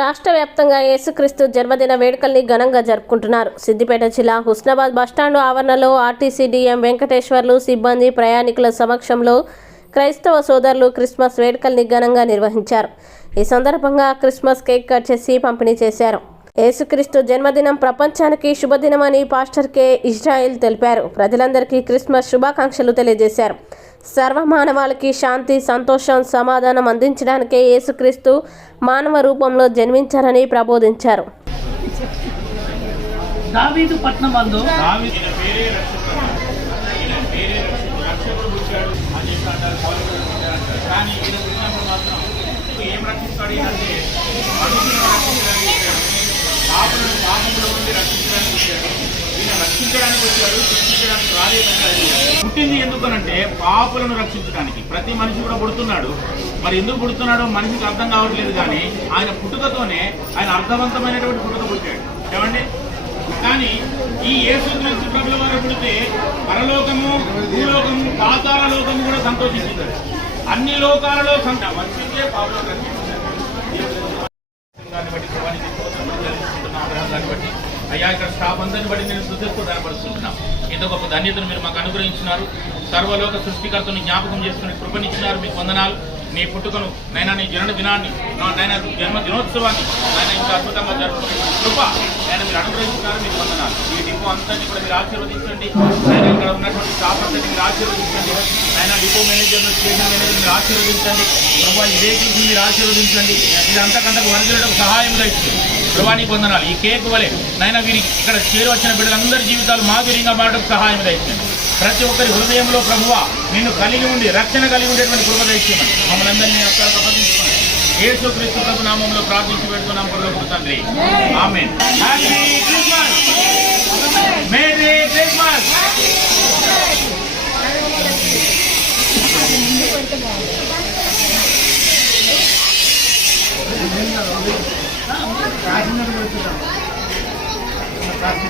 రాష్ట్ర వ్యాప్తంగా యేసుక్రీస్తు జన్మదిన వేడుకల్ని ఘనంగా జరుపుకుంటున్నారు. సిద్దిపేట జిల్లా హుస్నాబాద్ బస్టాండ్ ఆవరణలో ఆర్టీసీ డిఎం వెంకటేశ్వర్లు సిబ్బంది ప్రయాణికుల సమక్షంలో క్రైస్తవ సోదరులు క్రిస్మస్ వేడుకల్ని ఘనంగా నిర్వహించారు. ఈ సందర్భంగా క్రిస్మస్ కేక్ కట్ చేసి పంపిణీ చేశారు. యేసుక్రీస్తు జన్మదినం ప్రపంచానికి శుభదినమని పాస్టర్ కె. ఇజ్రాయెల్ తెలిపారు. ప్రజలందరికీ క్రిస్మస్ శుభాకాంక్షలు తెలియజేశారు. సర్వమానవాళికి శాంతి సంతోషం సమాధానం అందించడానికే యేసుక్రీస్తు మానవ రూపంలో జన్మించారని ప్రబోధించారు. దావీదు పట్నం అందు దావీదు ఈయన పేరే రక్షించడానికి వచ్చాడు శిక్షించడానికి రాలేదంటారు పుట్టింది ఎందుకనంటే పాపులను రక్షించడానికి. ప్రతి మనిషి కూడా పుడుతున్నాడు. మరి ఎందుకు పుడుతున్నాడో మనిషికి అర్థం కావట్లేదు కానీ ఆయన పుట్టుకతోనే ఆయన అర్థవంతమైనటువంటి పుట్టుక పుట్టాడు. ఏమండి? కానీ ఈ యేసుక్రీస్తు ప్రభుల వారు పుడితే పరలోకము భూలోకము పాతాల లోకము కూడా సంతోషించారు అన్ని లోకాలలో సంత వచ్చిందే పాపలో దాన్ని బట్టి ప్రభాని దాన్ని బట్టి అయ్యా ఇక్కడ స్టాఫ్ అందరిని బట్టి నేను శుద్ధిస్తూ ధనపరుస్తున్నాం ఎంతో గొప్ప ధన్యతను మీరు మాకు అనుగ్రహించినారు. సర్వలోక సృష్టికర్తను జ్ఞాపకం చేసుకుని కృపనిచ్చినారు మీకు వందనాలు. నీ పుట్టుకను నైనా నీ జన్మ దినాన్ని నైనా జన్మ దినోత్సవాన్ని ఆయన ఇంకా అద్భుతంగా జరుపుకునే కృప ఆయన మీరు అనుగ్రహించినారు మీకు వందనాలు. ఈ డిపో అంతని కూడా మీరు ఆశీర్వదించండి. ఆయన ఇక్కడ ఉన్నటువంటి స్టాఫ్ అంతని మీరు ఆశీర్వదించండి. ఆయన డిపో మేనేజర్ స్టేషన్ మేనేజర్ మీరు ఆశీర్వదించండి. ప్రభా ఈ మీరు ఆశీర్వదించండి. ఇది అంతకంతకు వరదలకు సహాయం ఇస్తుంది. ప్రభాని పొందనాలు ఈ కేక్ వలె నాయన వీరి ఇక్కడ చేరు వచ్చిన బిడ్డలందరి జీవితాలు మాధుర్యంగా మారడం సహాయం దయచేయండి. ప్రతి ఒక్కరి హృదయంలో ప్రభువ నిన్ను కలిగి ఉండి రక్షణ కలిగి ఉండేటువంటి కృప దయచేయమని మమ్మల్ని అందరినీ అక్కడ అప్పగించుకోండి యేసు క్రీస్తు ప్రభు నామంలో ప్రార్థించి పెడుతున్నాం. పరలోక తండ్రి. ఆమె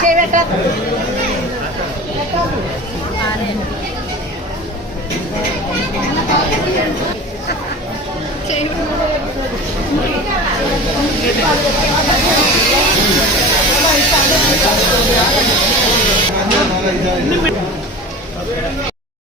చేయబెట్ట